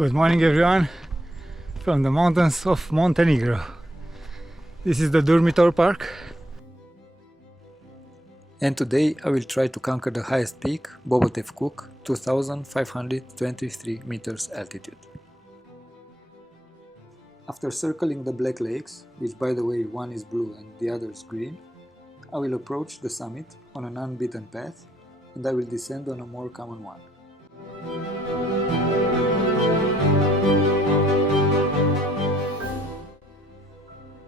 Good morning everyone from the mountains of Montenegro. This is the Durmitor Park. And today I will try to conquer the highest peak, Bobotev Kuk, 2523 meters altitude. After circling the Black Lakes, which by the way one is blue and the other is green, I will approach the summit on an unbeaten path and I will descend on a more common one.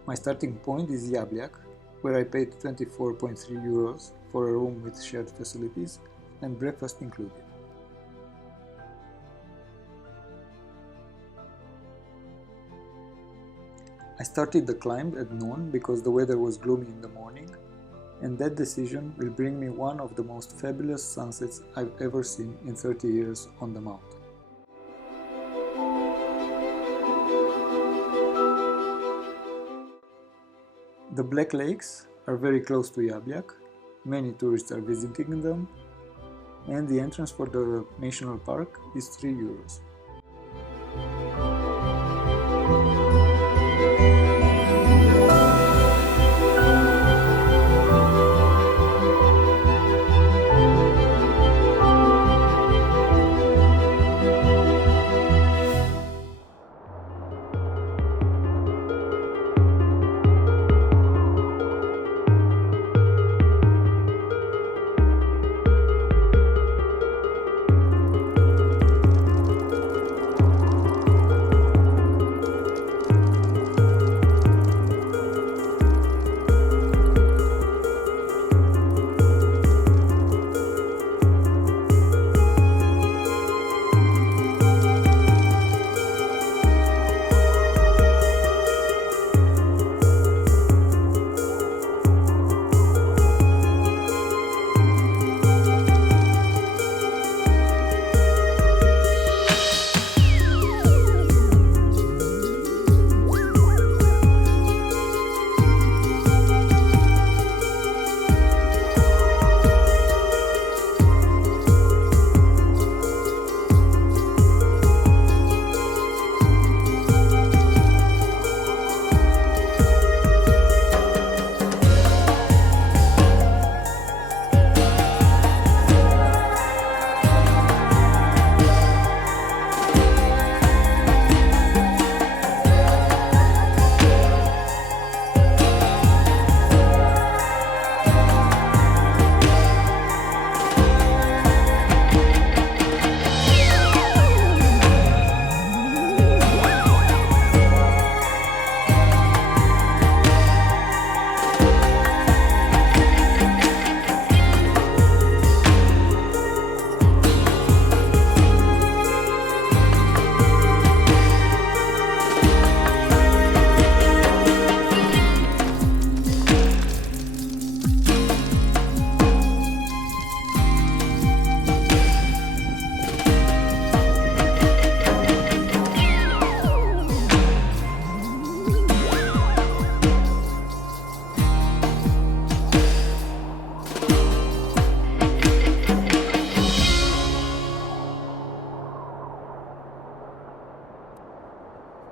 My starting point is Jablak, where I paid 24.3 euros for a room with shared facilities and breakfast included. I started the climb at noon because the weather was gloomy in the morning, and that decision will bring me one of the most fabulous sunsets I've ever seen in 30 years on the mountain. The Black Lakes are very close to Jablak, many tourists are visiting them, and the entrance for the national park is 3 euros.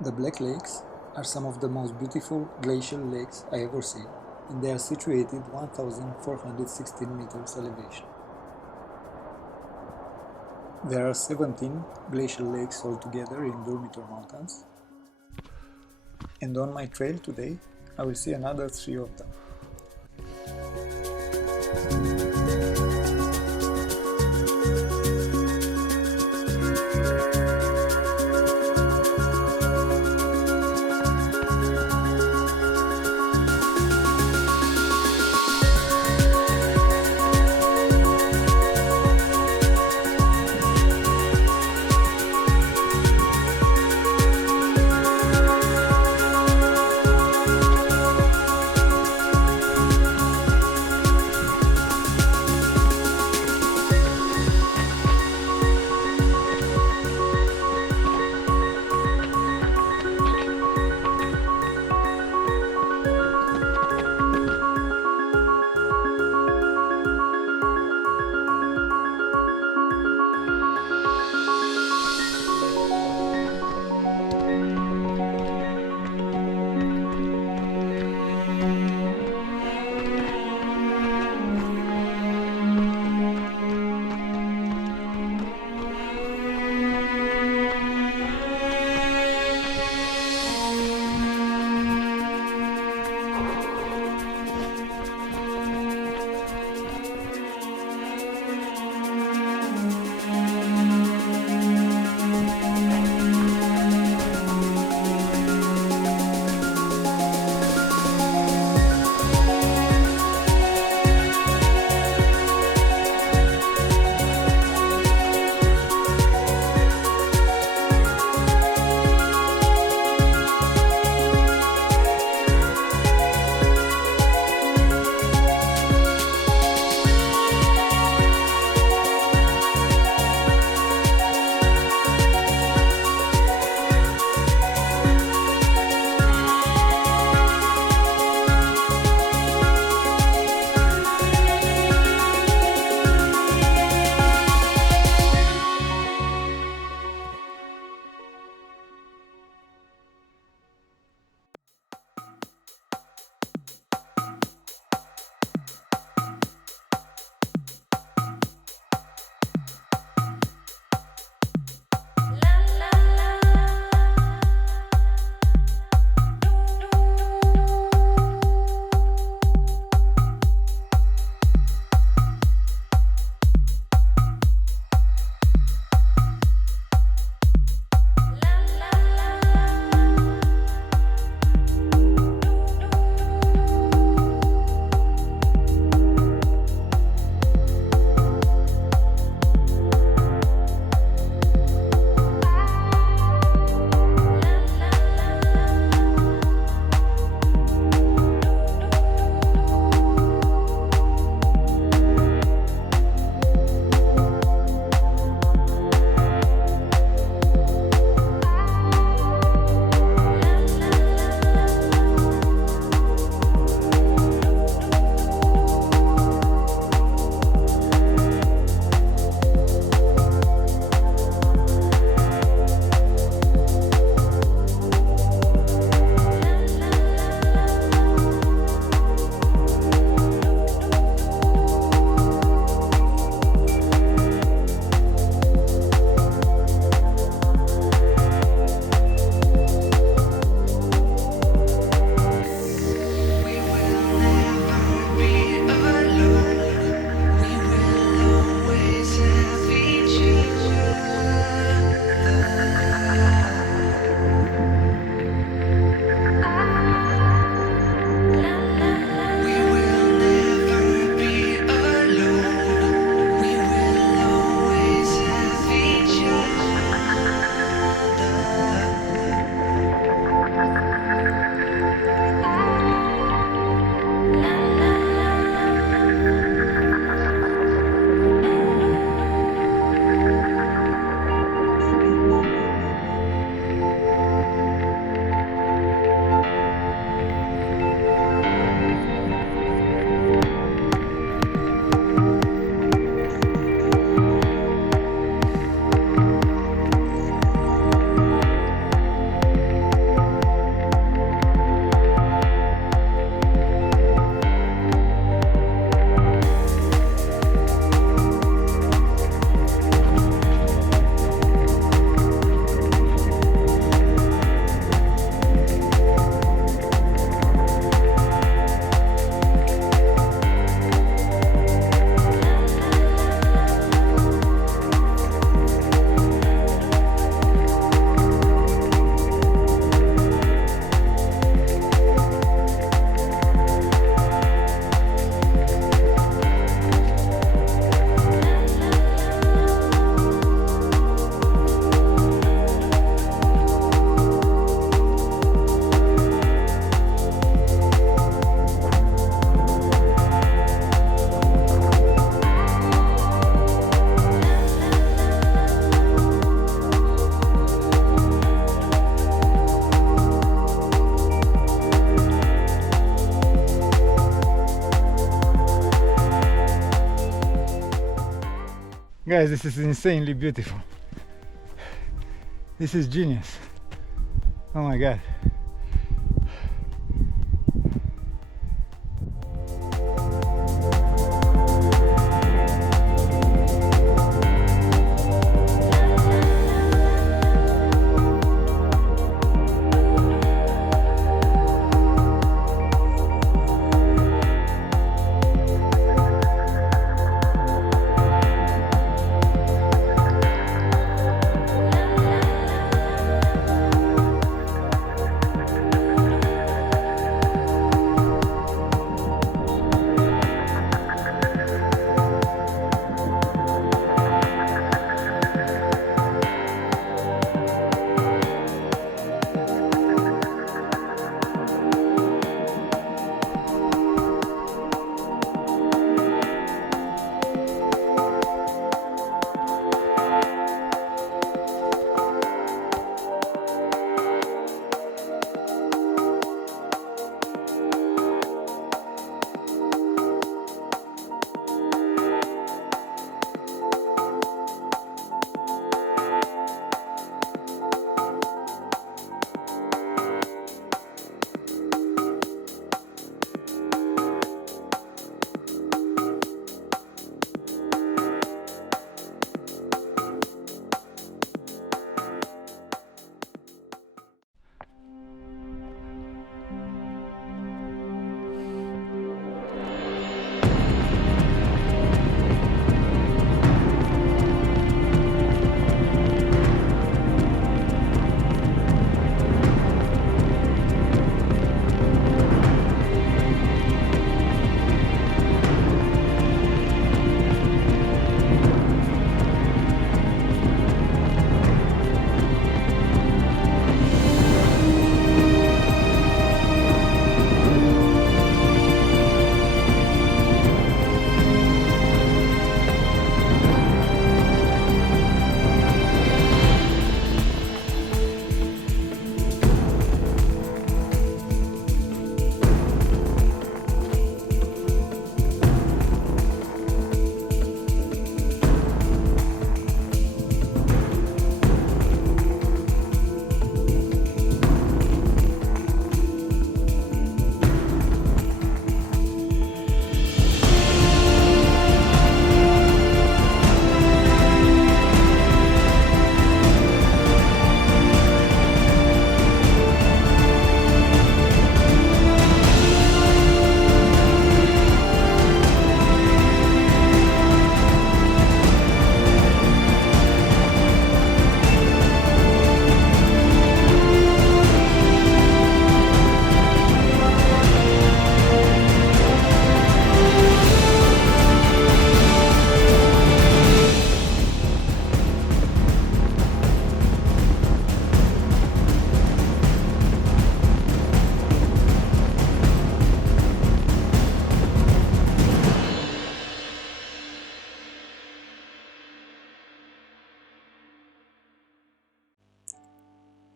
The Black Lakes are some of the most beautiful glacial lakes I ever seen, and they are situated 1416 meters elevation. There are 17 glacial lakes altogether in Durmitor Mountains, and on my trail today I will see another 3 of them. Guys, this is insanely beautiful. This is genius. Oh my god.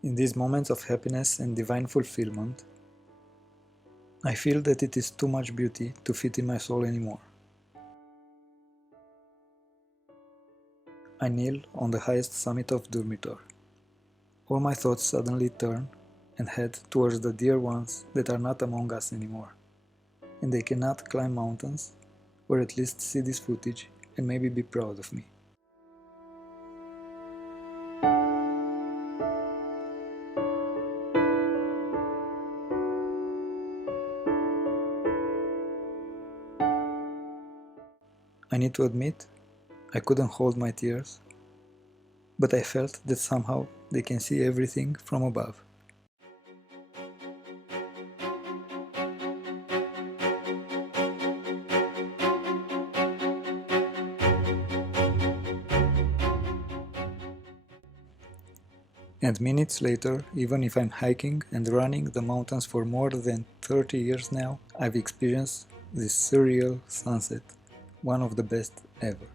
In these moments of happiness and divine fulfillment, I feel that it is too much beauty to fit in my soul anymore. I kneel on the highest summit of Durmitor. All my thoughts suddenly turn and head towards the dear ones that are not among us anymore, and they cannot climb mountains, or at least see this footage and maybe be proud of me. I need to admit, I couldn't hold my tears, but I felt that somehow they can see everything from above. And minutes later, even if I'm hiking and running the mountains for more than 30 years now, I've experienced this surreal sunset, one of the best ever.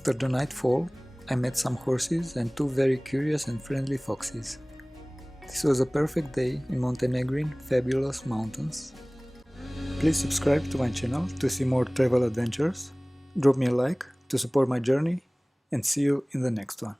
After the nightfall, I met some horses and 2 very curious and friendly foxes. This was a perfect day in Montenegrin fabulous mountains. Please subscribe to my channel to see more travel adventures, drop me a like to support my journey, and see you in the next one.